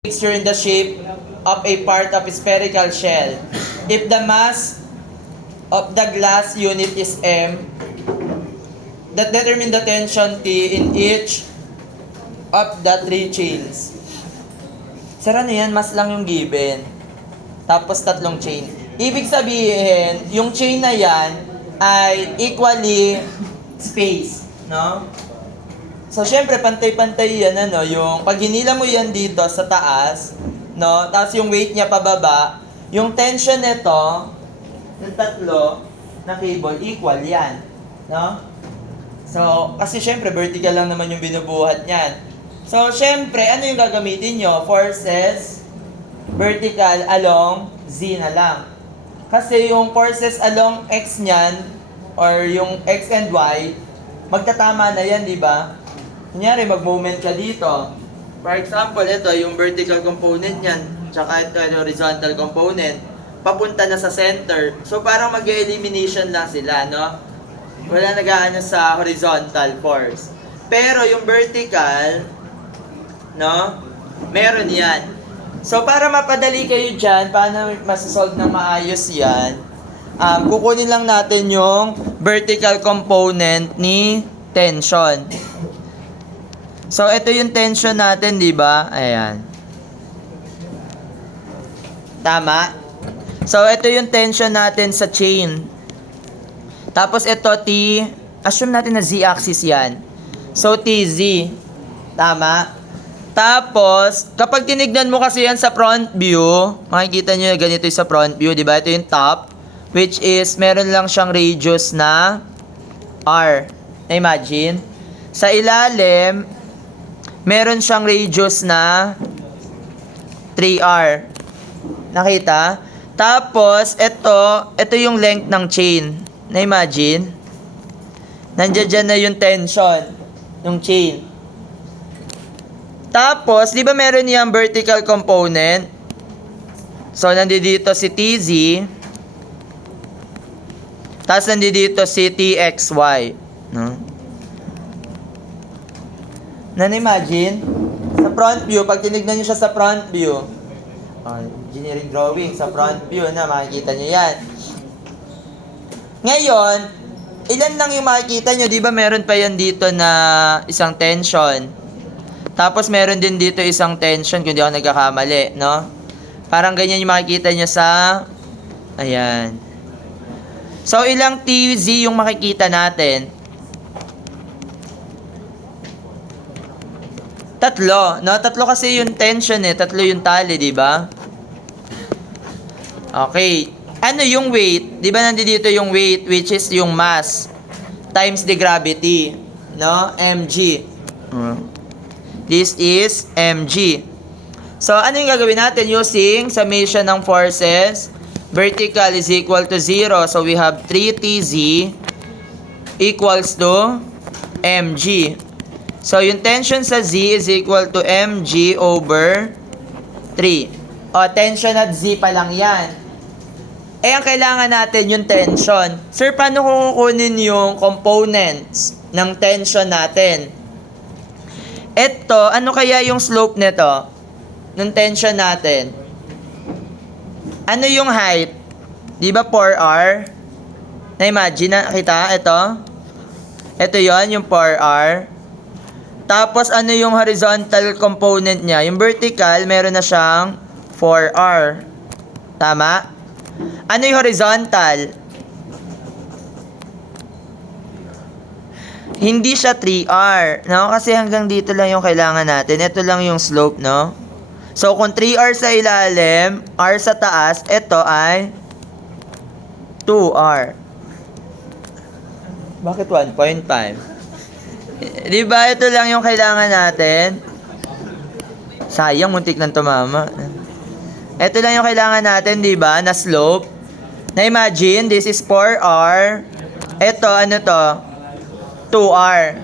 mixture in the shape of a part of a spherical shell. If the mass of the glass unit is m, that determine the tension T in each of the three chains. Sara na yan, mass lang yung given. Tapos tatlong chain. Ibig sabihin, yung chain na yan ay equally space, no? So, syempre, pantay-pantay yan, ano, yung pag hinila mo yan dito sa taas, no, tapos yung weight niya pababa, yung tension nito, ng tatlo, na cable, equal yan, no? So, kasi syempre, vertical lang naman yung binubuhat niyan. So, syempre, ano yung gagamitin nyo? Forces, vertical along Z na lang. Kasi yung forces along X niyan, or yung X and Y, magtatama na yan, di ba? Kunyari, mag-moment ka dito. For example, ito, yung vertical component niyan, tsaka ito, yung horizontal component, papunta na sa center. So, parang mag-elimination lang sila, no? Wala nag-aano sa horizontal force. Pero yung vertical, no? Meron yan. So, para mapadali kayo dyan, paano masasolve ng maayos yan, kukunin lang natin yung vertical component ni tension. So, ito yung tension natin, di ba? Ayan. Tama? So, ito yung tension natin sa chain. Tapos, ito, T. Assume natin na Z-axis yan. So, TZ. Tama? Tapos, kapag tinignan mo kasi yan sa front view, makikita nyo ganito yung sa front view, di ba? Ito yung top, which is, meron lang siyang radius na R. Imagine. Sa ilalim, meron siyang radius na 3R. Nakita? Tapos, ito yung length ng chain. Na-imagine? Nandiyan na yung tension ng chain. Tapos, di ba meron niyang vertical component? So, nandito si TZ. Tapos, nandito si TXY. No? Na-imagine? Sa front view, pag tinignan nyo siya sa front view, engineering drawing, sa front view na, makikita nyo yan. Ngayon, ilan lang yung makikita nyo, di ba meron pa yan dito na isang tension. Tapos meron din dito isang tension, kung di ako nagkakamali, no? Parang ganyan yung makikita nyo sa, ayan. So, ilang TZ yung makikita natin? Tatlo, no? Tatlo kasi yung tension eh. Tatlo yung tali, di ba? Okay. Ano yung weight? Di ba nandito yung weight, which is yung mass times the gravity, no? mg. This is mg. So, ano yung gagawin natin? Using summation ng forces, vertical is equal to 0. So, we have 3tz equals to mg. So, yung tension sa Z is equal to mg over 3. O, tension at Z pa lang yan. Eh, ang kailangan natin yung tension. Sir, paano kukunin yung components ng tension natin? Ito, ano kaya yung slope nito? Ng tension natin? Ano yung height? Di ba 4R? Na-imagine na kita? Ito yon yung 4R. Tapos, ano yung horizontal component niya? Yung vertical, meron na siyang 4R. Tama? Ano yung horizontal? Hindi siya 3R. No? Kasi hanggang dito lang yung kailangan natin. Ito lang yung slope, no? So, kung 3R sa ilalim, R sa taas, ito ay 2R. Bakit 1.5? Di ba ito lang yung kailangan natin? Sayang, muntik nang tumama. Ito lang yung kailangan natin, di ba? Na slope. Na imagine, this is 4R. Ito, ano to? 2R.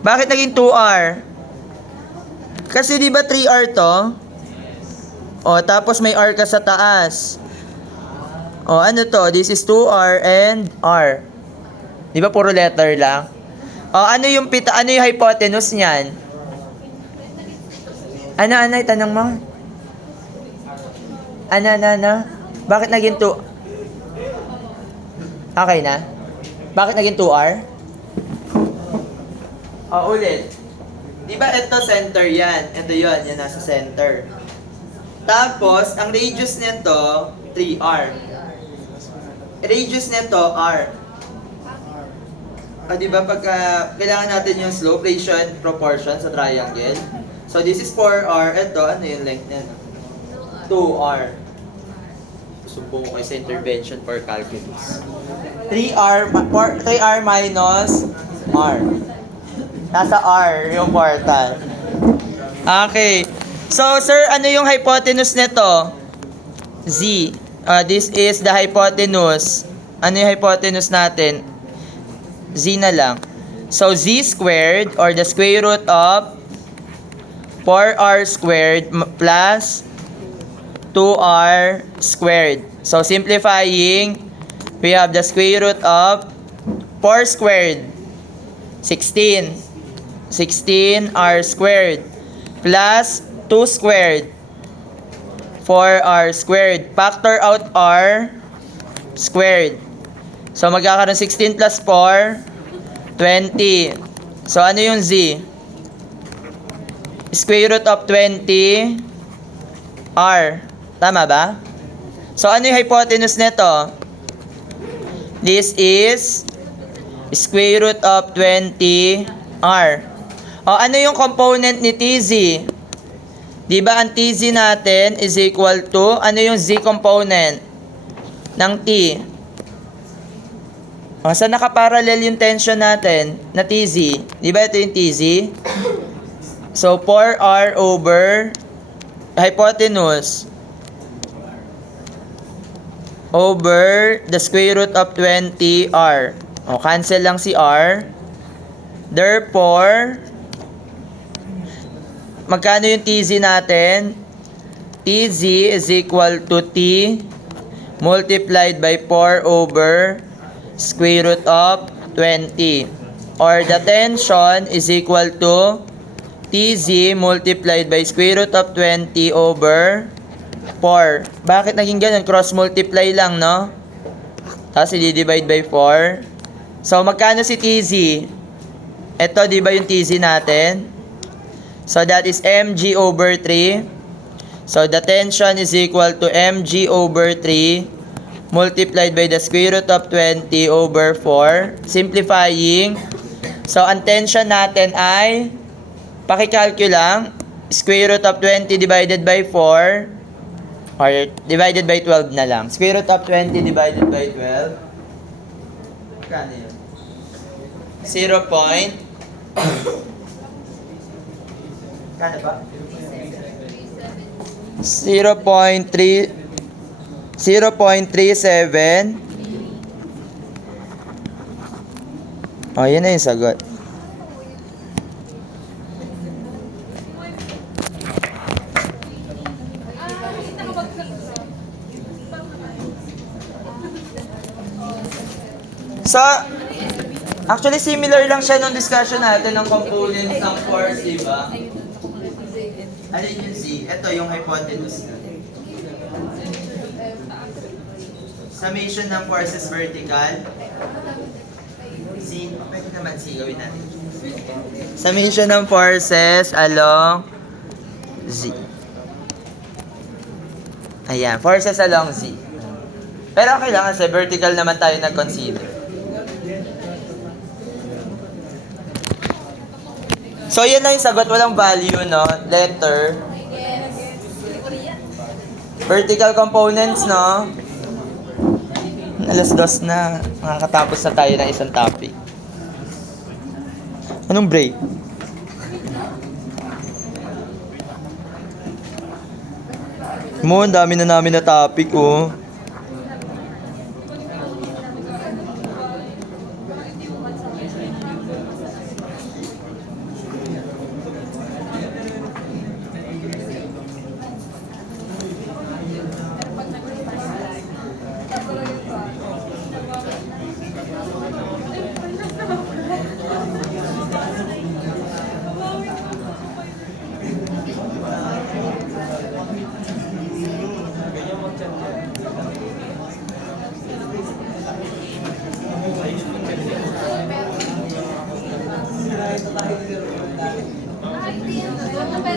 Bakit naging 2R? Kasi di ba 3R to? O, tapos may R ka sa taas. O, ano to? This is 2R and R. Di ba puro letter lang? O, ano yung hypotenuse niyan? Ano, itanong mo? Ano? Bakit naging 2? Okay na? Bakit naging 2R? Ulit. Di ba ito center yan? Ito yon, yan nasa center. Tapos, ang radius nito, 3R. Radius nito, R. Di ba pagka kailangan natin yung slope, ratio, and proportion sa triangle? So, this is 4R. Ito, ano yung length niya? 2R. Sumbong ko kayo sa intervention for calculus. 3R minus R. Nasa R yung quartal. Okay. So, sir, ano yung hypotenuse nito? Z. This is the hypotenuse. Ano yung hypotenuse natin? Z na lang. So, Z squared or the square root of 4R squared plus 2R squared. So, simplifying, we have the square root of 4 squared. 16. 16R squared plus 2 squared. 4R squared. Factor out R squared. So, magkakaroon 16 plus 4, 20. So, ano yung Z? Square root of 20 R. Tama ba? So, ano yung hypotenuse nito? This is square root of 20 R. Ano yung component ni TZ? Di ba ang TZ natin is equal to, ano yung Z component ng T? Saan nakaparallel yung tension natin na TZ? Di ba ito yung TZ? So, 4R over hypotenuse over the square root of 20R. Cancel lang si R. Therefore, magkano yung TZ natin? TZ is equal to T multiplied by 4 over square root of 20. Or the tension is equal to TZ multiplied by square root of 20 over 4. Bakit naging ganun? Cross multiply lang, no? Tapos i-divide by 4. So, magkano si TZ? Ito, di ba yung TZ natin? So, that is mg over 3. So, the tension is equal to mg over 3 multiplied by the square root of 20 over 4. Simplifying. So, ang tension natin ay, pakikalculate lang, square root of 20 divided by 4 or divided by 12 na lang. Square root of 20 divided by 12. Magkano yun? 0. Kano ba? 0.37. Yan na yung sagot. So, actually similar lang siya nung discussion natin ng components ng force, di ba? Alin yung Z? Ito yung hypotenuse na. Summation ng forces vertical. Z, pwede naman Z, gawin natin. Summation ng forces along Z. Ayan, forces along Z. Pero okay lang kasi vertical naman tayo nag-consider. So, yan lang yung sagot. Walang value, no? Letter. Vertical components, no? Alas 2 na. Makakatapos na tayo ng isang topic. Anong break? Mo, dami na namin na topic, oh. Kahit na tayo